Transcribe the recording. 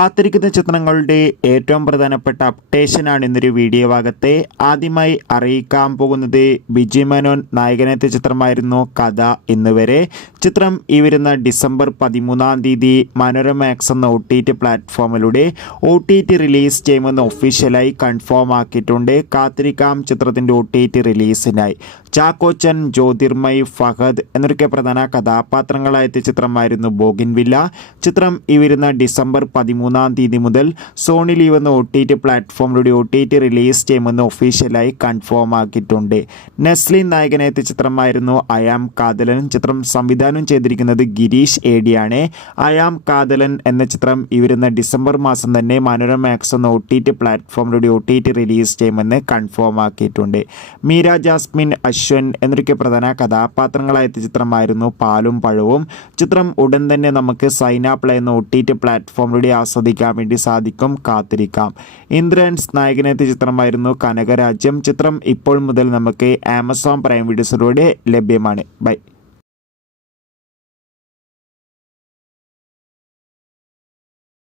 കാത്തിരിക്കുന്ന ചിത്രങ്ങളുടെ ഏറ്റവും പ്രധാനപ്പെട്ട അപ്ഡേഷനാണ് ഇന്നൊരു വീഡിയോ ഭാഗത്തെ ആദ്യമായി അറിയിക്കാൻ പോകുന്നത്. ബിജി മേനോൻ നായകനെത്തിയ ചിത്രമായിരുന്നു കഥ. ഇന്നുവരെ ചിത്രം ഈ വരുന്ന ഡിസംബർ 13-ാം തീയതി മനോരമാക്സ് എന്ന OTT പ്ലാറ്റ്ഫോമിലൂടെ OTT റിലീസ് ചെയ്യുമെന്ന് ഒഫീഷ്യലായി കൺഫേം ആക്കിയിട്ടുണ്ട്. കാത്തിരിക്കാം ചിത്രത്തിൻ്റെ OTT റിലീസിനായി. ചാക്കോച്ചൻ, ജ്യോതിർമയ്, ഫഹദ് എന്നൊക്കെ പ്രധാന കഥാപാത്രങ്ങളായെത്തിയ ചിത്രമായിരുന്നു ബോഗിൻവില്ല. ചിത്രം ഈ വരുന്ന ഡിസംബർ 13-ാം തീയതി മുതൽ സോണി ലീവ് എന്ന OTT പ്ലാറ്റ്ഫോമിലൂടെ OTT റിലീസ് ചെയ്യുമെന്ന് ഒഫീഷ്യലായി കൺഫേം ആക്കിയിട്ടുണ്ട്. നെസ്ലിൻ നായകനെത്തിയ ചിത്രമായിരുന്നു അയാം കാതലൻ. ചിത്രം സംവിധാനം ചെയ്തിരിക്കുന്നത് ഗിരീഷ് ഏടിയാണ്. അയാം കാതലൻ എന്ന ചിത്രം ഈ വരുന്ന ഡിസംബർ മാസം തന്നെ മനോരമാക്സ് എന്ന OTT പ്ലാറ്റ്ഫോമിലൂടെ OTT റിലീസ് ചെയ്യുമെന്ന് കൺഫേം ആക്കിയിട്ടുണ്ട്. മീര ജാസ്മിൻ, അശ്വൻ എന്നൊക്കെ പ്രധാന കഥാപാത്രങ്ങളായെത്തിയ ചിത്രമായിരുന്നു പാലും പഴവും. ചിത്രം ഉടൻ തന്നെ നമുക്ക് സൈന പ്ലേ എന്ന OTT പ്ലാറ്റ്ഫോമിലൂടെ ആസ്വദിക്കാൻ വേണ്ടി സാധിക്കും. കാത്തിരിക്കാം. ഇന്ദ്രൻസ് നായകനെത്തിയ ചിത്രമായിരുന്നു കനകരാജ്യം. ചിത്രം ഇപ്പോൾ മുതൽ നമുക്ക് ആമസോൺ പ്രൈം വീഡിയോസിലൂടെ ലഭ്യമാണ്. ബൈ.